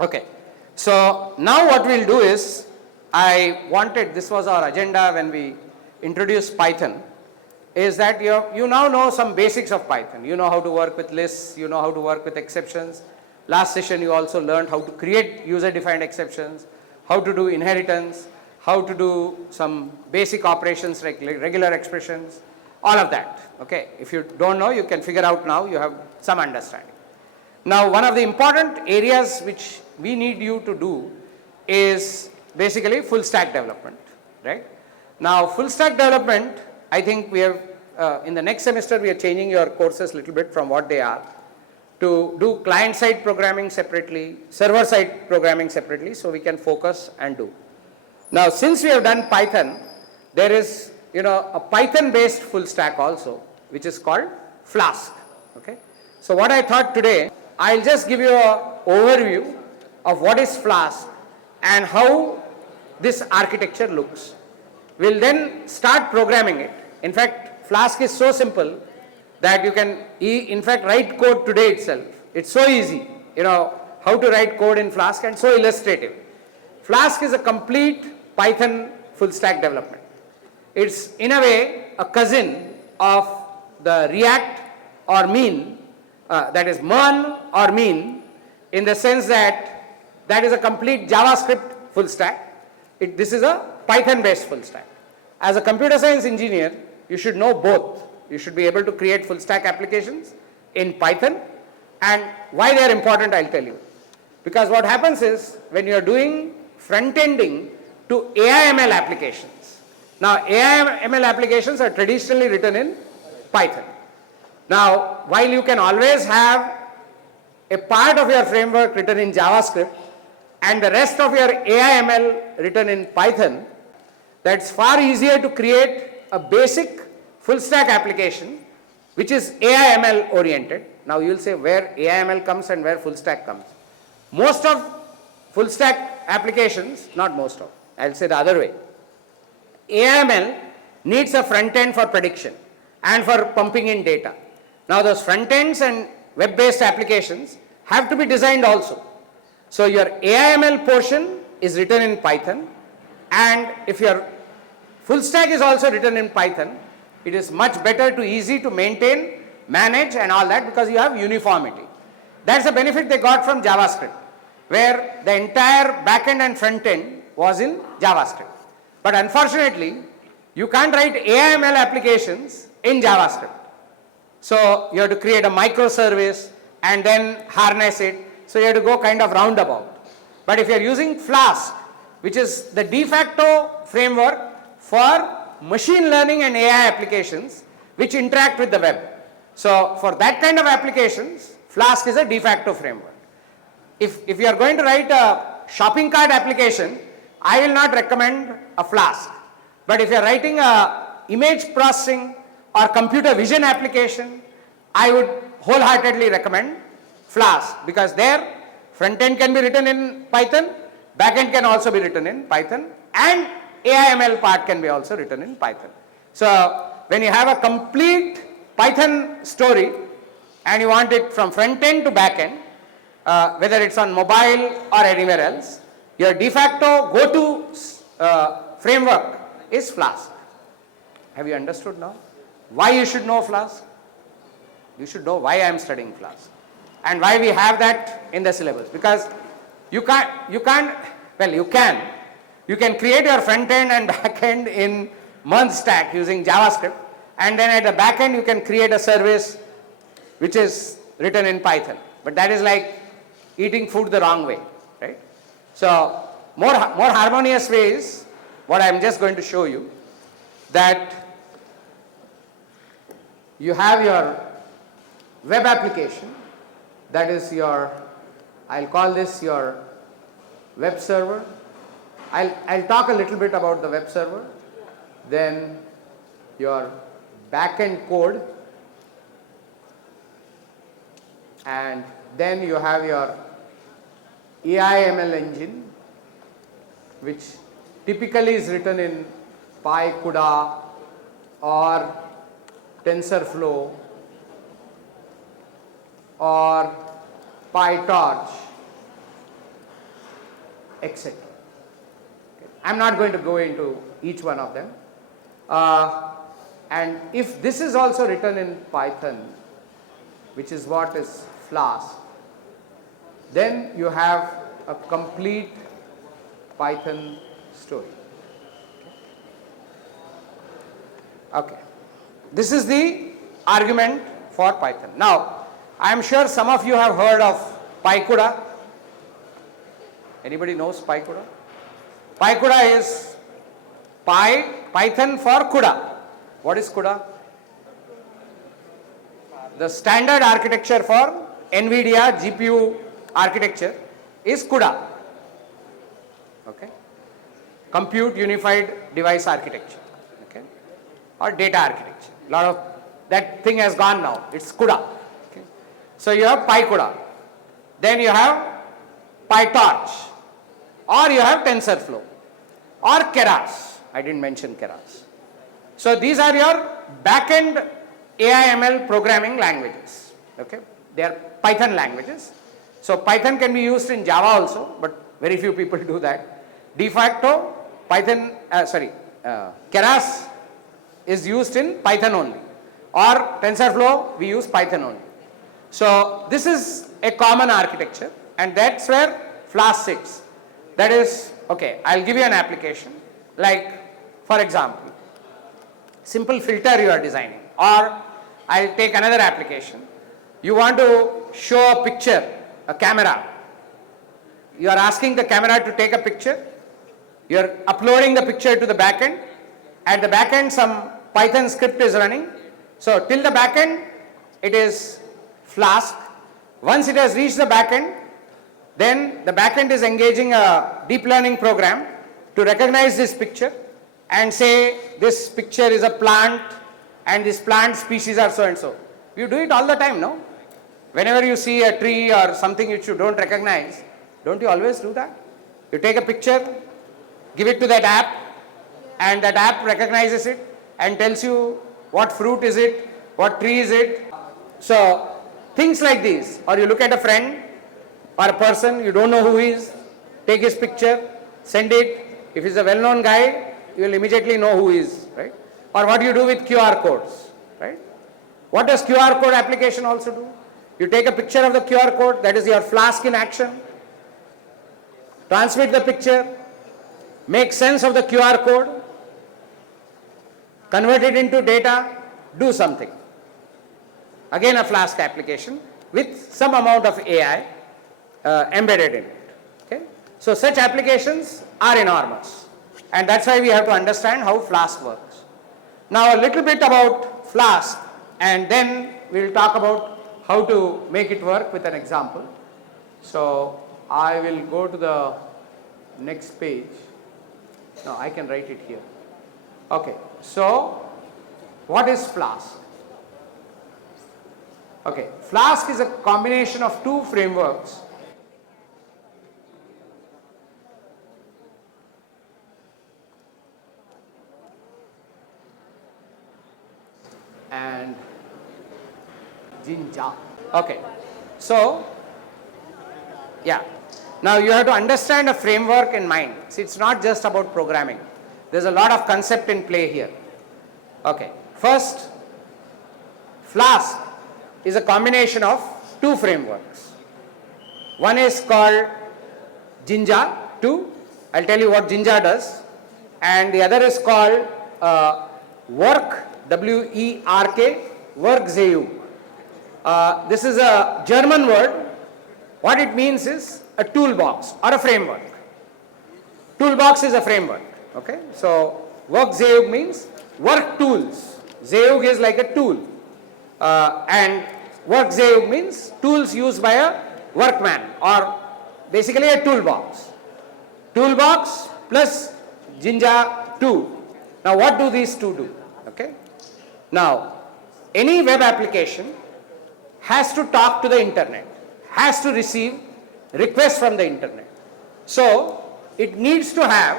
Okay. So now what we'll do is, this was our agenda when we introduced Python, is that you now know some basics of Python. You know how to work with lists, you know how to work with exceptions. Last session you also learned how to create user-defined exceptions, how to do inheritance, how to do some basic operations like regular expressions, all of that. Okay. If you don't know, you can figure out now, you have some understanding. Now, one of the important areas which we need you to do is basically full stack development, right? Now, full stack development, I think we have, in the next semester, we are changing your courses a little bit from what they are to do client-side programming separately, server-side programming separately, so we can focus and do. Now, since we have done Python, there is, a Python-based full stack also, which is called Flask, okay? So, what I thought today, I'll just give you an overview of what is Flask and how this architecture looks. We'll then start programming it. In fact, Flask is so simple that you can, in fact, write code today itself. It's so easy, how to write code in Flask, and so illustrative. Flask is a complete Python full stack development. It's in a way a cousin of the React or Mean, that is Mern or Mean, in the sense that is a complete JavaScript full stack. This is a Python based full stack. As a computer science engineer, you should know both. You should be able to create full stack applications in Python, and why they are important I'll tell you. Because what happens is, when you are doing front ending to AI/ML applications. Now, AI/ML applications are traditionally written in Python. Now, while you can always have a part of your framework written in JavaScript and the rest of your AI/ML written in Python, that's far easier to create a basic full stack application which is AI/ML oriented. Now, you will say where AI/ML comes and where full stack comes. Most of full stack applications, not most of, I'll say the other way. AI/ML needs a front end for prediction and for pumping in data. Now, those front ends and web-based applications have to be designed also. So, your AI/ML portion is written in Python, and if your full stack is also written in Python, it is much better to easy to maintain, manage and all that, because you have uniformity. That's the benefit they got from JavaScript, where the entire backend and front end was in JavaScript. But unfortunately, you can't write AI/ML applications in JavaScript. So, you have to create a microservice and then harness it. So, you have to go kind of roundabout. But if you are using Flask, which is the de facto framework for machine learning and AI applications which interact with the web. So, for that kind of applications, Flask is a de facto framework. If you are going to write a shopping cart application, I will not recommend a Flask. But if you are writing a image processing or computer vision application, I would wholeheartedly recommend Flask, because there front end can be written in Python, back end can also be written in Python, and AI/ML part can be also written in Python. So, when you have a complete Python story and you want it from front end to back end, whether it's on mobile or anywhere else, your de facto go-to framework is Flask. Have you understood now? Why you should know Flask? You should know why I am studying Flask and why we have that in the syllabus. Because you can create your front end and back end in Mern stack using JavaScript, and then at the back end you can create a service which is written in Python. But that is like eating food the wrong way, right? So, more harmonious way is what I am just going to show you, that you have your web application, that is your, I'll call this your web server. I'll talk a little bit about the web server, then your backend code, and then you have your AI/ML engine, which typically is written in PyCUDA or TensorFlow or PyTorch etc. I'm not going to go into each one of them. And if this is also written in Python, which is what is Flask, then you have a complete Python story. Okay. This is the argument for Python. Now, I am sure some of you have heard of PyCUDA. Anybody knows PyCUDA? PyCUDA is Python for CUDA. What is CUDA? The standard architecture for NVIDIA GPU architecture is CUDA. Okay. Compute Unified Device Architecture. Okay. Or data architecture. A lot of that thing has gone now. It's CUDA. Okay. So you have PyCUDA. Then you have PyTorch. Or you have TensorFlow. Or Keras. I didn't mention Keras. So these are your back-end AI/ML programming languages. Okay, they are Python languages. So Python can be used in Java also, but very few people do that. De facto, Keras is used in Python only, or TensorFlow we use Python only. So this is a common architecture, and that's where Flask sits. That is, okay, I'll give you an application, like for example, simple filter you are designing, or I'll take another application. You want to show a picture, a camera. You are asking the camera to take a picture. You are uploading the picture to the backend. At the backend, some Python script is running. So till the backend, it is Flask. Once it has reached the backend, then the backend is engaging a deep learning program to recognize this picture and say this picture is a plant and this plant species are so and so. You do it all the time, no? Whenever you see a tree or something which you don't recognize, don't you always do that? You take a picture, give it to that app, and that app recognizes it and tells you what fruit is it, what tree is it. So things like these, or you look at a friend or a person, you don't know who he is, take his picture, send it. If he's a well-known guy, you will immediately know who he is, right? Or what you do with QR codes, right? What does QR code application also do? You take a picture of the QR code, that is your Flask in action, transmit the picture, make sense of the QR code, convert it into data, do something. Again a Flask application with some amount of AI embedded in it. Okay? So such applications are enormous, and that's why we have to understand how Flask works. Now a little bit about Flask, and then we will talk about how to make it work with an example. So I will go to the next page. No, I can write it here. Okay, so what is Flask? Okay, Flask is a combination of two frameworks. And Jinja. Okay, so yeah, now you have to understand a framework in mind. See, it's not just about programming. There's a lot of concept in play here. Okay, first, Flask is a combination of two frameworks. One is called Jinja 2. I'll tell you what Jinja does. And the other is called Work, W-E-R-K, Werkzeug. This is a German word. What it means is a toolbox or a framework. Toolbox is a framework. Okay, so Werkzeug means work tools. Zeug is like a tool. And Werkzeug means tools used by a workman, or basically a toolbox. Toolbox plus Jinja 2. Now what do these two do? Okay. Now any web application has to talk to the internet, has to receive requests from the internet. So it needs to have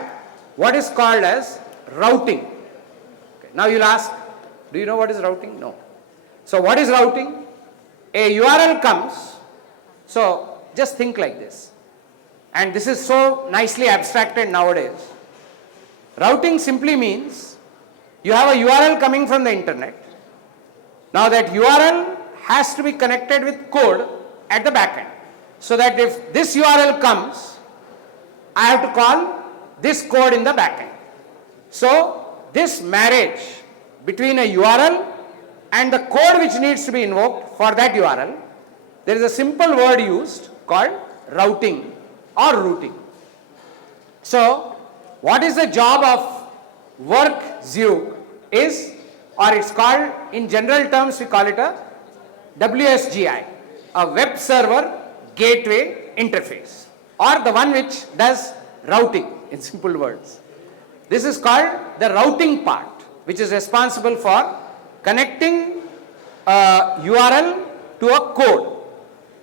what is called as routing. Okay. Now you'll ask, do you know what is routing? No. So what is routing? A URL comes. So just think like this. and this is so nicely abstracted nowadays. Routing simply means you have a URL coming from the internet. Now that URL has to be connected with code at the back end. So that if this URL comes, I have to call this code in the back end. So this marriage between a URL and the code which needs to be invoked for that URL, there is a simple word used called routing or routing. So what is the job of work Zeup is, or it's called, in general terms we call it a WSGI, a web server gateway interface, or the one which does routing in simple words. This is called the routing part, which is responsible for connecting a URL to a code.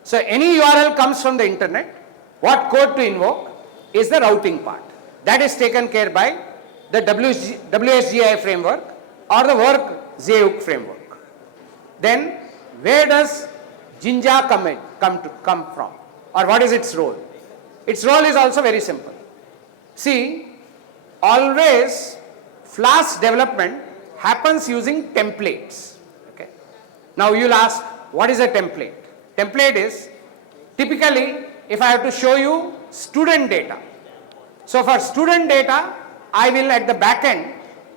So any URL comes from the internet, what code to invoke is the routing part. That is taken care by the WSGI framework or the work Zeup framework. Then where does Jinja come from, or what is its role? Its role is also very simple. See, always Flask development happens using templates. Okay. Now you'll ask, what is a template? Template is typically, if I have to show you student data. So for student data, I will at the back end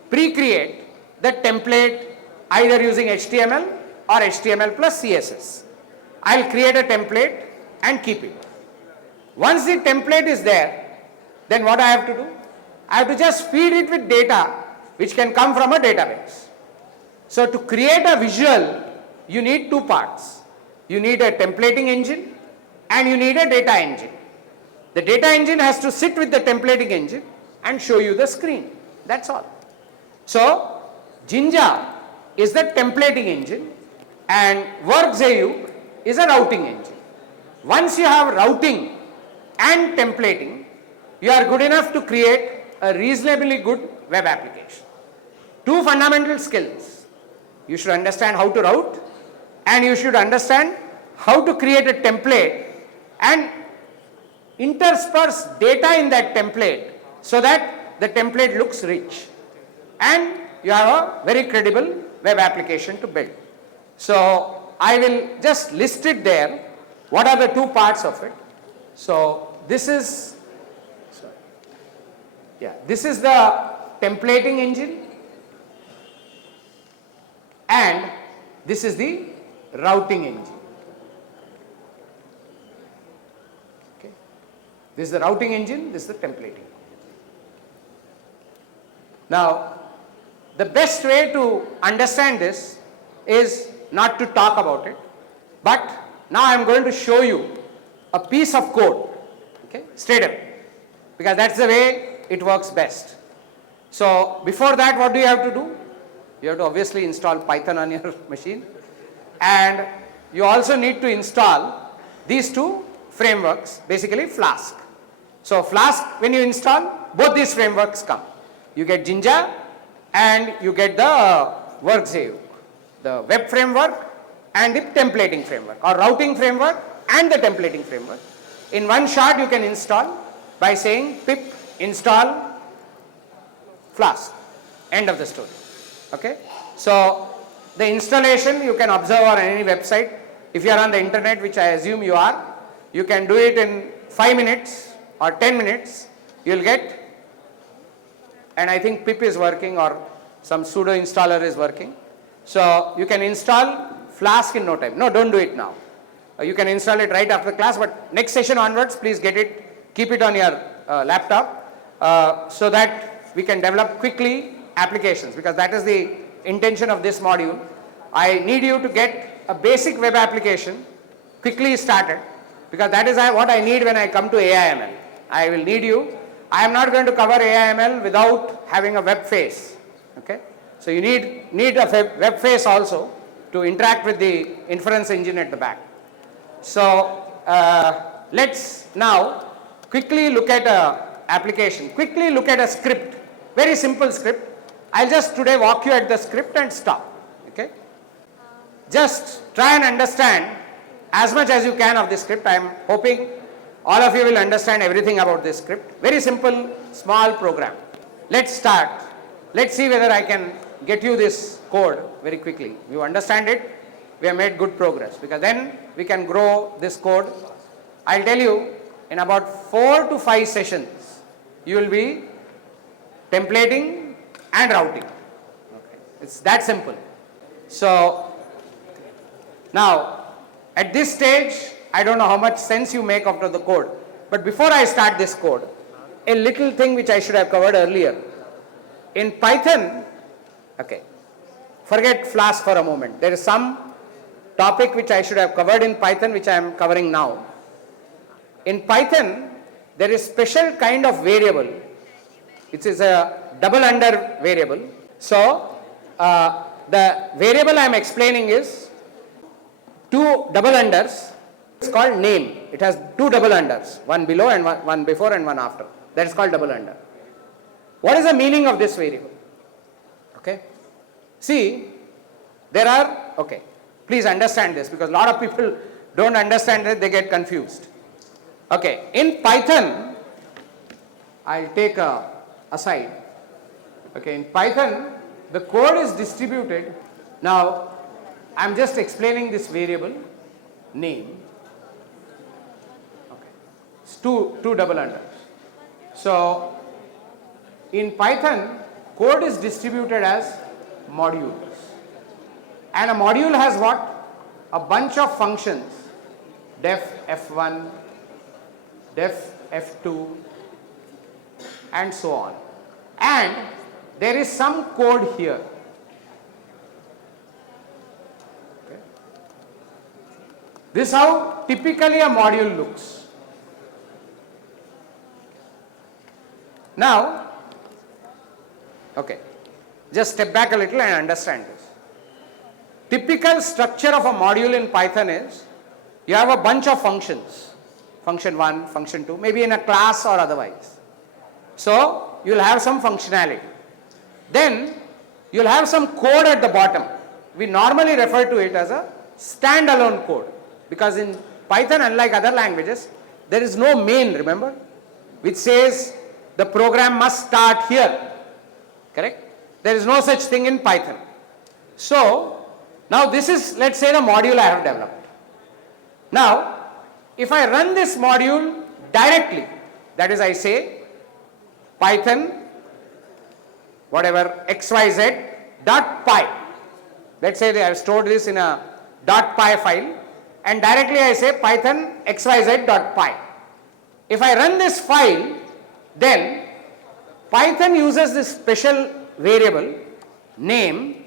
pre-create the template either using HTML or HTML plus CSS. I'll create a template and keep it. Once the template is there, then what I have to do? I have to just feed it with data which can come from a database. So to create a visual, you need two parts. You need a templating engine and you need a data engine. The data engine has to sit with the templating engine and show you the screen. That's all. So Jinja is the templating engine and work Zeup is a routing engine. Once you have routing and templating, you are good enough to create a reasonably good web application. Two fundamental skills. You should understand how to route and you should understand how to create a template and intersperse data in that template so that the template looks rich and you have a very credible web application to build. So I will just list it there. What are the two parts of it? So this is the templating engine and this is the routing engine. Okay. This is the routing engine, this is the templating. Now, the best way to understand this is not to talk about it, but now I am going to show you a piece of code, okay, straight away, because that's the way it works best. So before that, what do you have to do? You have to obviously install Python on your machine, and you also need to install these two frameworks, basically Flask. So Flask, when you install, both these frameworks come. You get Jinja and you get the work Zeup, the web framework and the templating framework, or routing framework and the templating framework. In one shot you can install by saying pip install Flask, end of the story. Okay. So the installation you can observe on any website. If you are on the internet, which I assume you are, you can do it in 5 minutes or 10 minutes. You will get, and I think pip is working or some sudo installer is working. So you can install Flask in no time. No, don't do it now. You can install it right after the class, but next session onwards, please get it, keep it on your laptop so that we can develop quickly applications, because that is the intention of this module. I need you to get a basic web application quickly started, because that is what I need when I come to AIML. I will need you. I am not going to cover AIML without having a web face. Okay? So you need a web face also to interact with the inference engine at the back. So let's now quickly look at an application, quickly look at a script, very simple script. I'll just today walk you at the script and stop. Okay? Just try and understand as much as you can of the script. I am hoping All of you will understand everything about this script. Very simple, small program. Let's start. Let's see whether I can get you this code very quickly. You understand it? We have made good progress, because then we can grow this code. I'll tell you, in about 4 to 5 sessions, you will be templating and routing. Okay. It's that simple. So now, at this stage, I don't know how much sense you make out of the code, but before I start this code, a little thing which I should have covered earlier. In Python, okay, forget Flask for a moment. There is some topic which I should have covered in Python which I am covering now. In Python, there is special kind of variable. It is a double under variable. So, the variable I am explaining is 2 double unders. It's called name. It has 2 double unders, one below and one before and one after. That is called double under. What is the meaning of this variable? Okay. See, there are, okay, please understand this, because a lot of people don't understand it, they get confused. Okay, in Python, I'll take a aside. Okay, in Python, the code is distributed. Now, I'm just explaining this variable name. Okay, it's two double unders. So, in Python, code is distributed as modules. And a module has what? A bunch of functions. Def F1, def F2, and so on. And there is some code here. Okay. This is how typically a module looks. Now, okay, just step back a little and understand this. Typical structure of a module in Python is, you have a bunch of functions, function 1, function 2, maybe in a class or otherwise. So, you will have some functionality. Then, you will have some code at the bottom. We normally refer to it as a standalone code, because in Python, unlike other languages, there is no main, remember, which says the program must start here. Correct? There is no such thing in Python. So, now this is, let's say, the module I have developed. Now, if I run this module directly, that is, I say Python whatever xyz dot py. Let's say they have stored this in a .py file, and directly I say Python xyz dot py. If I run this file, then Python uses this special variable name.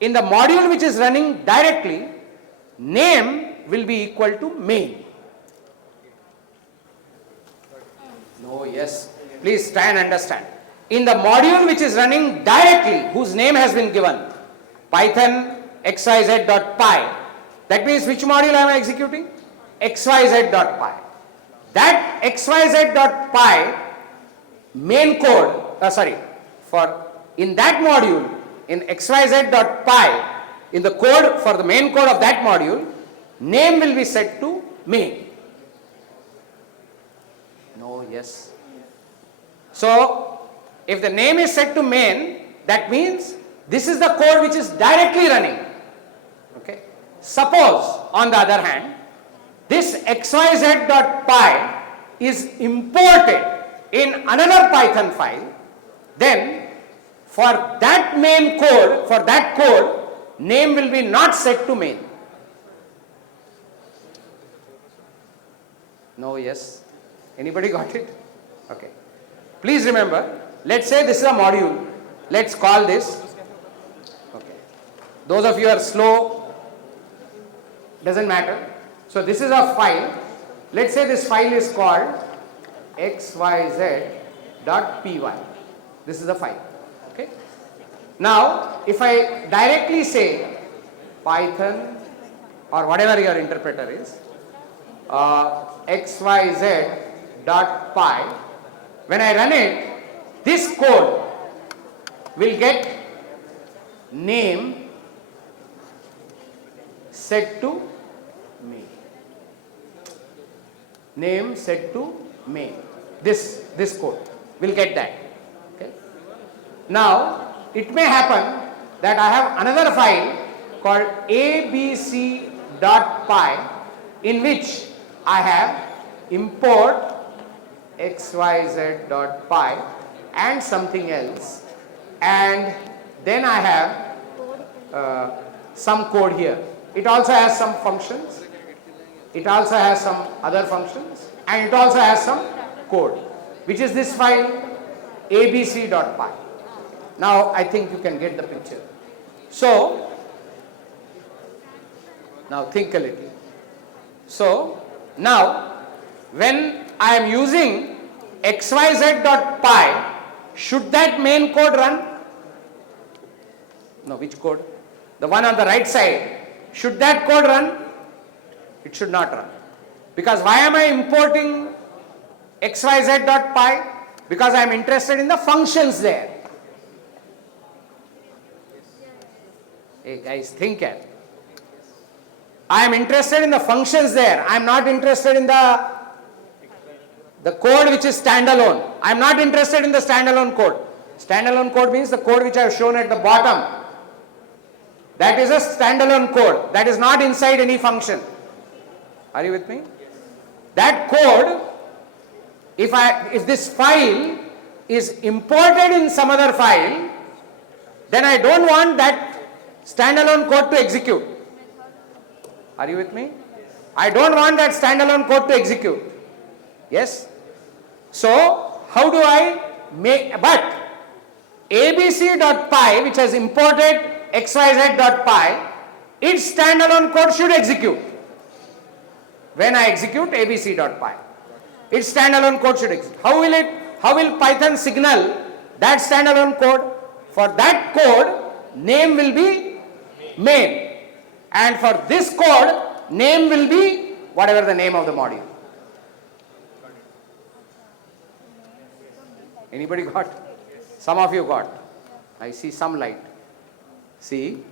In the module which is running directly, name will be equal to main. No, yes, please try and understand. In the module which is running directly, whose name has been given, Python xyz.py, that means which module I am executing? xyz.py. That xyz.py main code, in that module, in xyz.py, in the code for the main code of that module, name will be set to main. No, yes. So, if the name is set to main, that means this is the code which is directly running. Okay. Suppose, on the other hand, this xyz.py is imported in another Python file, then for that main code, for that code, name will be not set to main. No, yes. Anybody got it? Okay. Please remember, let's say this is a module. Let's call this. Okay. Those of you who are slow, doesn't matter. So this is a file. Let's say this file is called xyz.py. This is the file. Okay. Now, if I directly say Python or whatever your interpreter is, xyz.py, when I run it, this code will get name set to main. name set to main. This code. We'll get that. Okay. Now, it may happen that I have another file called abc.py in which I have import xyz.py and something else, and then I have some code here. It also has some functions, it also has some other functions, and it also has some code, which is this file abc.py. Now I think you can get the picture. So now think a little. So now when I am using xyz.py, should that main code run? No, which code? The one on the right side. Should that code run? It should not run. Because why am I importing xyz.py? Because I am interested in the functions there. Hey guys, think it. I am interested in the functions there. I am not interested in the code which is standalone. I am not interested in the standalone code. Standalone code means the code which I have shown at the bottom. That is a standalone code. That is not inside any function. Are you with me? That code, if this file is imported in some other file, then I don't want that standalone code to execute. Are you with me? I don't want that standalone code to execute. Yes? So, how do I make, but abc.py which has imported xyz.py, its standalone code should execute. When I execute abc.py, its standalone code should execute. How will Python signal that standalone code? For that code, name will be main. And for this code, name will be whatever the name of the module. Anybody got? Some of you got. I see some light. See,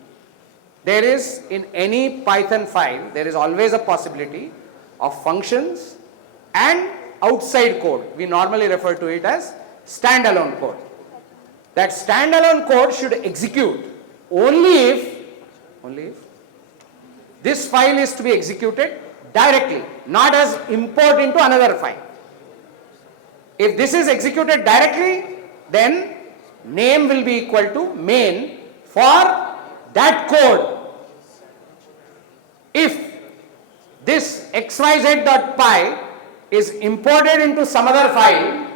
there is in any Python file, there is always a possibility of functions and outside code. We normally refer to it as standalone code. That standalone code should execute only if this file is to be executed directly, not as import into another file. If this is executed directly, then name will be equal to main for that code. If this xyz.py is imported into some other file,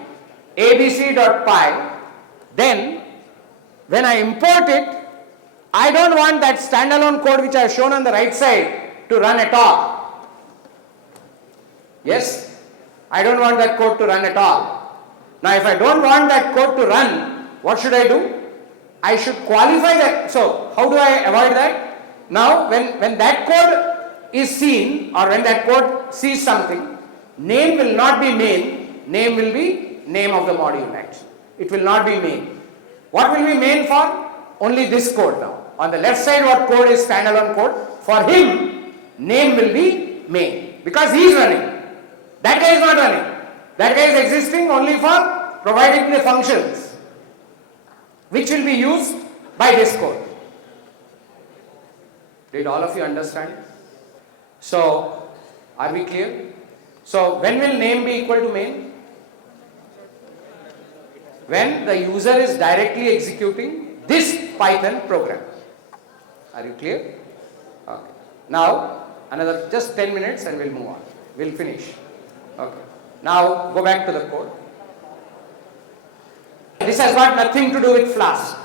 abc.py, then when I import it, I don't want that standalone code which I have shown on the right side to run at all. Yes? I don't want that code to run at all. Now if I don't want that code to run, what should I do? I should qualify that. So how do I avoid that? Now when that code is seen, or when that code sees something, name will not be main, name will be name of the module actually. It will not be main. What will be main for? Only this code now. On the left side what code is standalone code? For him, name will be main. Because he is running. That guy is not running. That guy is existing only for providing the functions, which will be used by this code. Did all of you understand? So, are we clear? So, when will name be equal to main? When the user is directly executing this Python program. Are you clear? Okay. Now, another just 10 minutes and we'll move on. We'll finish. Okay. Now, go back to the code. This has got nothing to do with Flask.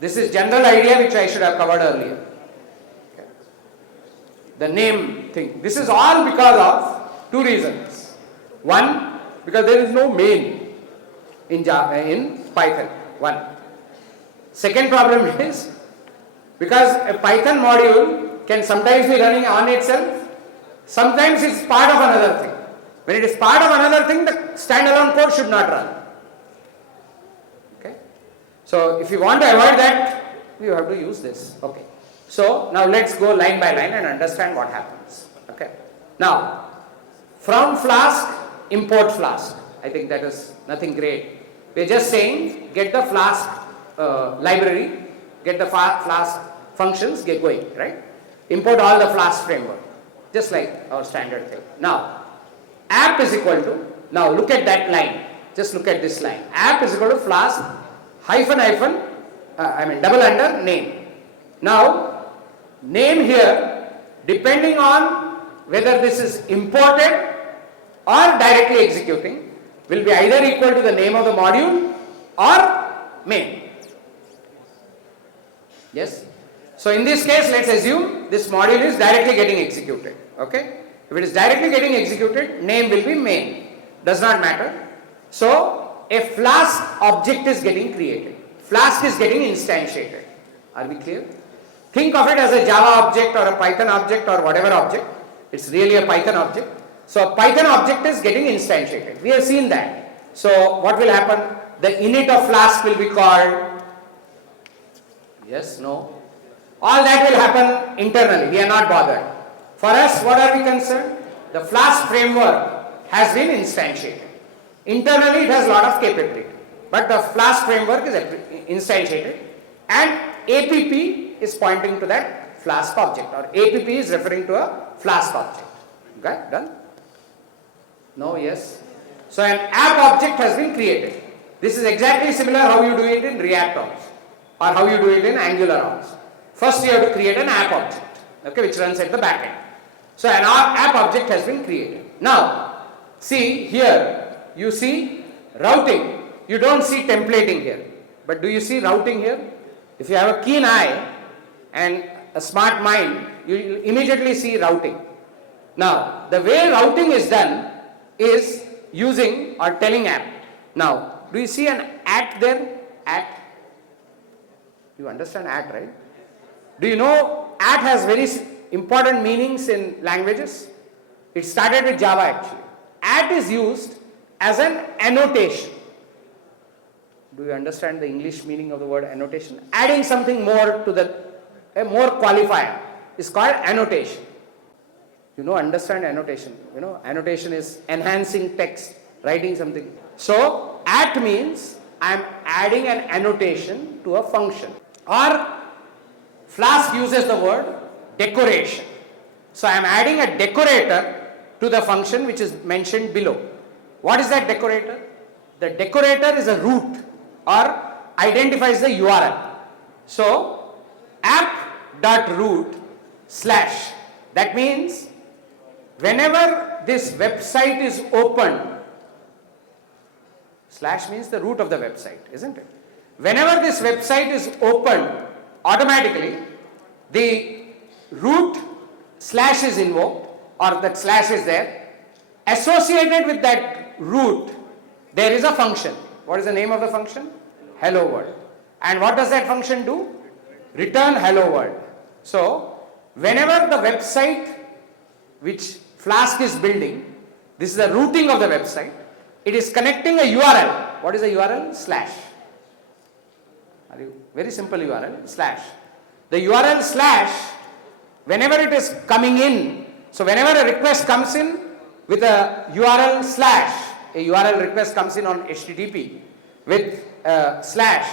This is general idea which I should have covered earlier. Okay. The name thing. This is all because of two reasons. One, because there is no main in Python. One. Second problem is because a Python module can sometimes be running on itself, sometimes it's part of another thing. When it is part of another thing, the standalone code should not run. Okay. So if you want to avoid that, you have to use this. Okay. So now let's go line by line and understand what happens. Okay. Now, From Flask, import Flask. I think that is nothing great. We're just saying get the Flask library, get the Flask functions, get going, right? Import all the Flask framework, just like our standard thing. Now, app is equal to, now look at that line, just look at this line. App is equal to Flask double under name. Now, name here, depending on whether this is imported or directly executing, will be either equal to the name of the module or main. Yes? So in this case, let's assume this module is directly getting executed. Okay? If it is directly getting executed, name will be main. Does not matter. So a Flask object is getting created. Flask is getting instantiated. Are we clear? Think of it as a Java object or a Python object or whatever object. It's really a Python object. So a Python object is getting instantiated. We have seen that. So what will happen? The init of Flask will be called. Yes, no. All that will happen internally. We are not bothered. For us, what are we concerned? The Flask framework has been instantiated. Internally, it has a lot of capability. But the Flask framework is instantiated. And APP is pointing to that Flask object. Or APP is referring to a Flask object. Okay, done? No, yes. So an app object has been created. This is exactly similar how you do it in React also, or how you do it in Angular also. First you have to create an app object, okay, which runs at the back end. So an app object has been created. Now, see here, you see routing. You don't see templating here. But do you see routing here? If you have a keen eye and a smart mind, you immediately see routing. Now, the way routing is done is using or telling app. Now, do you see an at there? At? You understand at, right? Do you know at has very important meanings in languages? It started with Java actually. At is used as an annotation. Do you understand the English meaning of the word annotation? Adding something more to a more qualifier is called annotation. You know, understand annotation. You know, annotation is enhancing text, writing something. So, at means I am adding an annotation to a function. Or Flask uses the word decoration. So, I am adding a decorator to the function which is mentioned below. What is that decorator? The decorator is a root or identifies the URL. So, app.root/. That means whenever this website is opened, / means the root of the website, isn't it? Whenever this website is opened, automatically the root / is invoked, or that / is there. Associated with that root, there is a function. What is the name of the function? Hello world. And what does that function do? Return hello world. So, whenever the website which Flask is building, this is the routing of the website, it is connecting a URL. What is the URL? / Very simple URL, / The URL / whenever it is coming in, so whenever a request comes in with a URL / a URL request comes in on HTTP with /,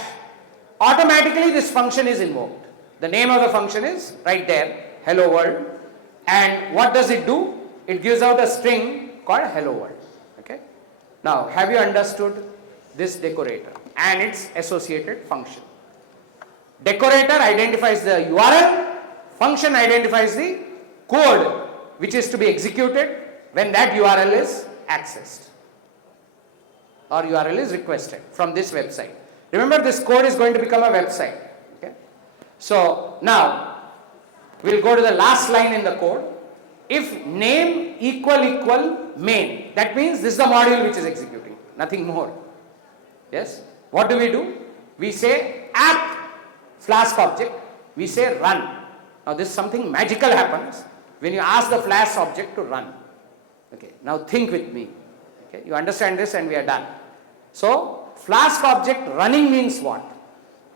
automatically this function is invoked. The name of the function is right there, hello world. And what does it do? It gives out a string called hello world. Okay. Now, have you understood this decorator and its associated function? Decorator identifies the URL, function identifies the code which is to be executed when that URL is accessed or URL is requested from this website. Remember, this code is going to become a website. Okay. So, now we'll go to the last line in the code. If name equal main, that means this is the module which is executing, nothing more. Yes? What do? We say app Flask object, we say run. Now this something magical happens when you ask the Flask object to run. Okay, now think with me. Okay, you understand this and we are done. So, Flask object running means what?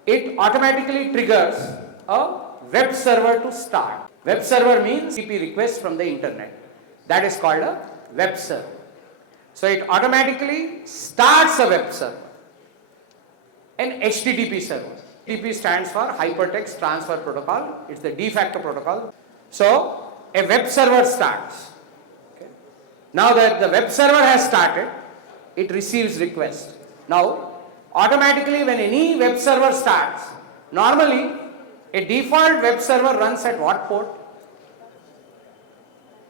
It automatically triggers a web server to start. Web server means HTTP request from the internet. That is called a web server. So it automatically starts a web server, an HTTP server. HTTP stands for Hypertext Transfer Protocol. It's the de facto protocol. So a web server starts. Okay. Now that the web server has started, it receives request. Now automatically when any web server starts, normally a default web server runs at what port?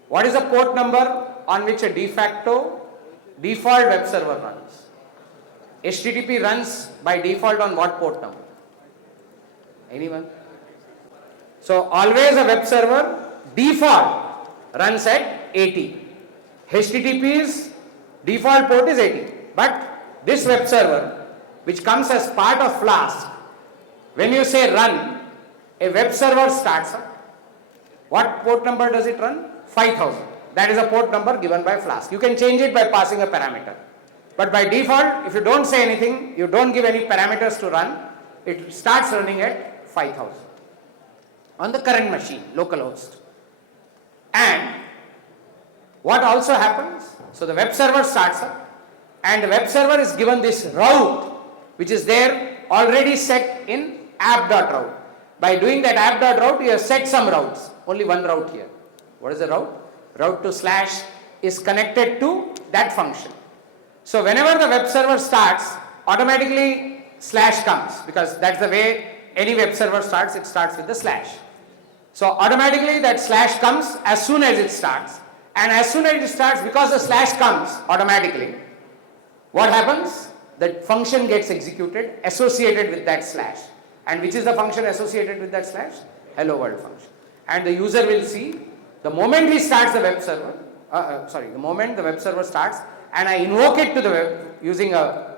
What is the port number on which a default web server runs? HTTP runs by default on what port number? Anyone? So always a web server default runs at 80. HTTP's default port is 80. But this web server, which comes as part of Flask, when you say run, a web server starts up. What port number does it run? 5000. That is a port number given by Flask. You can change it by passing a parameter. But by default, if you don't say anything, you don't give any parameters to run, it starts running at 5000 on the current machine, localhost. And what also happens? So the web server starts up and the web server is given this route which is there already set in app.route. By doing that app.route, you have set some routes. Only one route here. What is the route? Route to slash is connected to that function. So whenever the web server starts, automatically slash comes, because that's the way any web server starts. It starts with the slash. So automatically that slash comes as soon as it starts, and as soon as it starts, because the slash comes automatically, what happens? The function gets executed associated with that slash. And which is the function associated with that slash? Hello world function. And the user will see the moment he starts the web server, the moment the web server starts and I invoke it to the web using a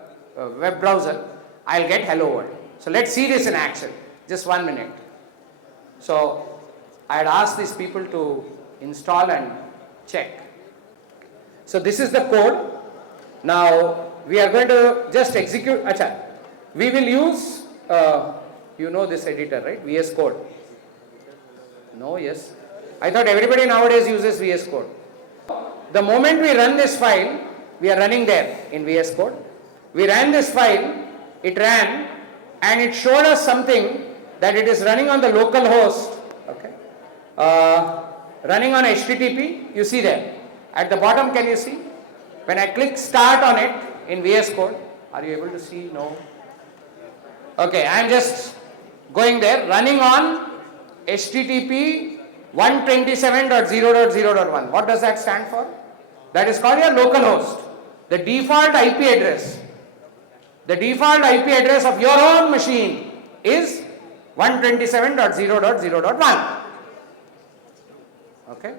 web browser, I'll get hello world. So let's see this in action. Just 1 minute. So I had asked these people to install and check. So this is the code. Now we are going to just execute. We will use, you know this editor, right? VS Code. No, yes. I thought everybody nowadays uses VS Code. The moment we run this file, we are running there in VS Code. We ran this file, it ran, and it showed us something that it is running on the local host, okay? Running on HTTP, you see there. At the bottom, can you see? When I click start on it in VS Code, are you able to see? No. Okay, I am just going there, running on HTTP 127.0.0.1. What does that stand for? That is called your local host. The default IP address. The default IP address of your own machine is 127.0.0.1. Okay.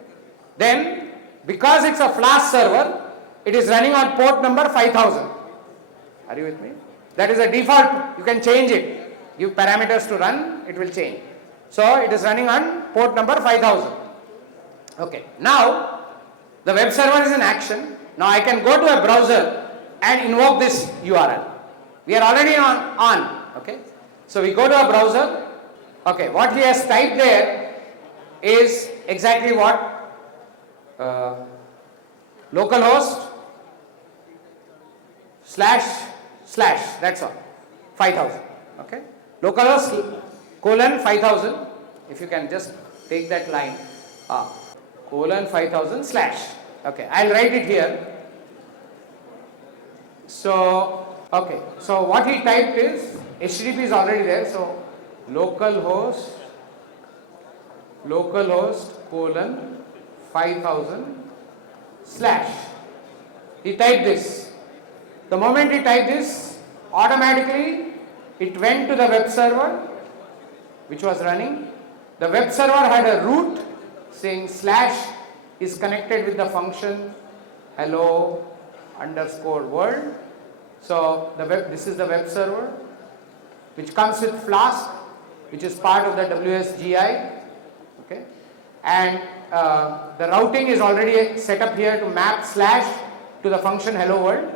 Then, because it's a Flask server, it is running on port number 5000. Are you with me? That is a default. You can change it. Give parameters to run, it will change. So it is running on port number 5000. Okay. Now the web server is in action. Now I can go to a browser and invoke this URL. We are already on. Okay. So we go to a browser. Okay. What he has typed there is exactly what? Localhost / that's all. 5000. Okay. Localhost colon 5000. If you can just take that line. Colon 5000 /. Okay. I'll write it here. So, okay. So what he typed is HTTP is already there. So localhost colon 5000 /. He typed this. The moment he typed this, automatically it went to the web server which was running. The web server had a root saying / is connected with the function hello_world. So this is the web server which comes with Flask, which is part of the WSGI. Okay, and the routing is already set up here to map / to the function hello world,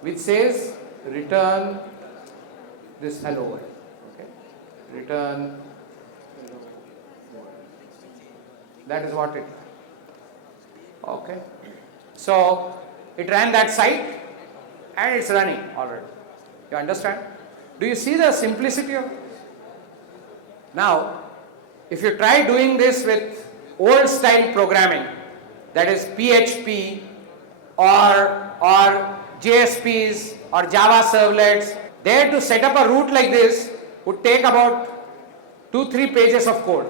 which says return this hello world. Okay, return. That is what it. Okay. So it ran that site and it's running already. You understand? Do you see the simplicity of it? Now, if you try doing this with old style programming, that is PHP or JSPs or Java servlets, there to set up a route like this would take about 2-3 pages of code.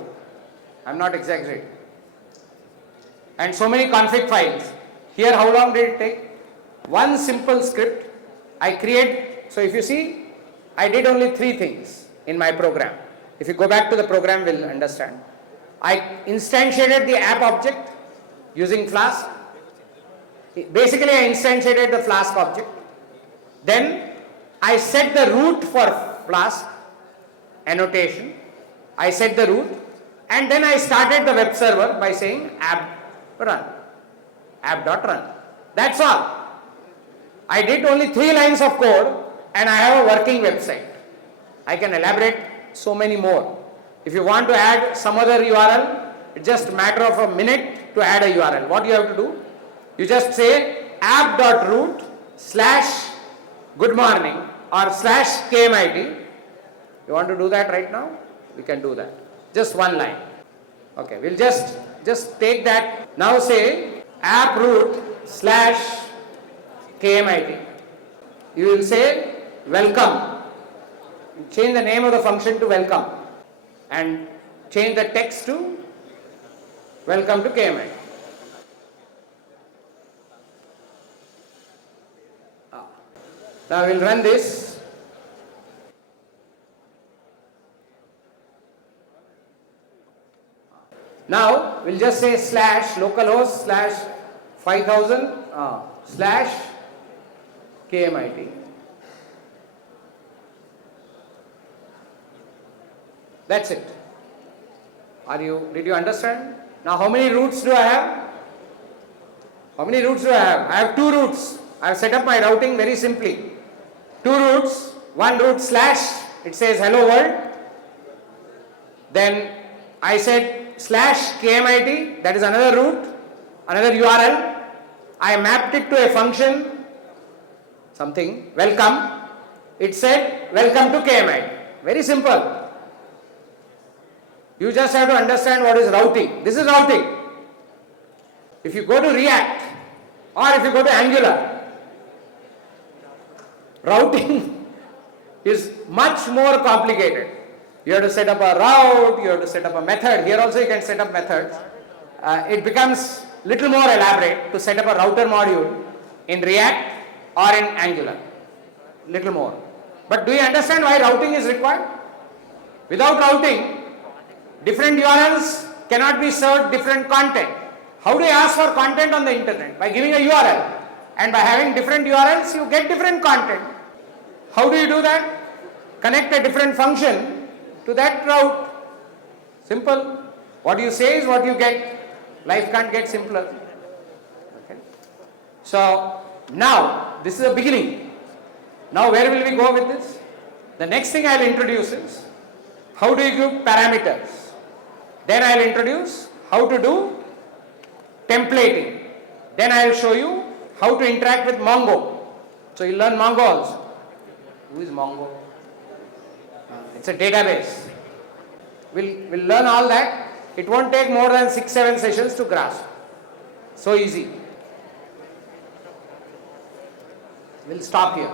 I'm not exaggerating. And so many config files. Here how long did it take? One simple script I create. So if you see, I did only 3 things in my program. If you go back to the program, we'll understand. I instantiated the app object using Flask. Basically, I instantiated the Flask object. Then I set the root for Flask annotation. I set the root, and then I started the web server by saying app run, app.run. That's all. I did only 3 lines of code and I have a working website. I can elaborate so many more. If you want to add some other URL, it's just a matter of a minute to add a URL. What you have to do? You just say app.root / good morning or / KMIT. You want to do that right now? We can do that. Just 1 line. Okay, we'll just take that. Now say app root / KMIT. You will say welcome. Change the name of the function to welcome and change the text to welcome to KMIT. Now we'll run this. Now we'll just say / localhost / 5000 / KMIT. That's it. Did you understand? Now how many roots do I have? How many roots do I have? I have 2 roots. I have set up my routing very simply. 2 roots, 1 root / it says hello world. Then I said /KMIT, that is another root, another URL. I mapped it to a function, something, welcome. It said welcome to KMIT. Very simple. You just have to understand what is routing. This is routing. If you go to React or if you go to Angular, routing is much more complicated. You have to set up a route, you have to set up a method. Here also you can set up methods. It becomes little more elaborate to set up a router module in React or in Angular. Little more. But do you understand why routing is required? Without routing, different URLs cannot be served different content. How do you ask for content on the internet? By giving a URL. And by having different URLs, you get different content. How do you do that? Connect a different function to that route. Simple. What you say is what you get. Life can't get simpler. Okay. So now, this is the beginning. Now where will we go with this? The next thing I will introduce is how do you give parameters. Then I will introduce how to do templating. Then I will show you how to interact with Mongo. So you learn Mongo also. Who is Mongo? It's a database. We'll learn all that. It won't take more than 6-7 sessions to grasp. So easy. We'll stop here.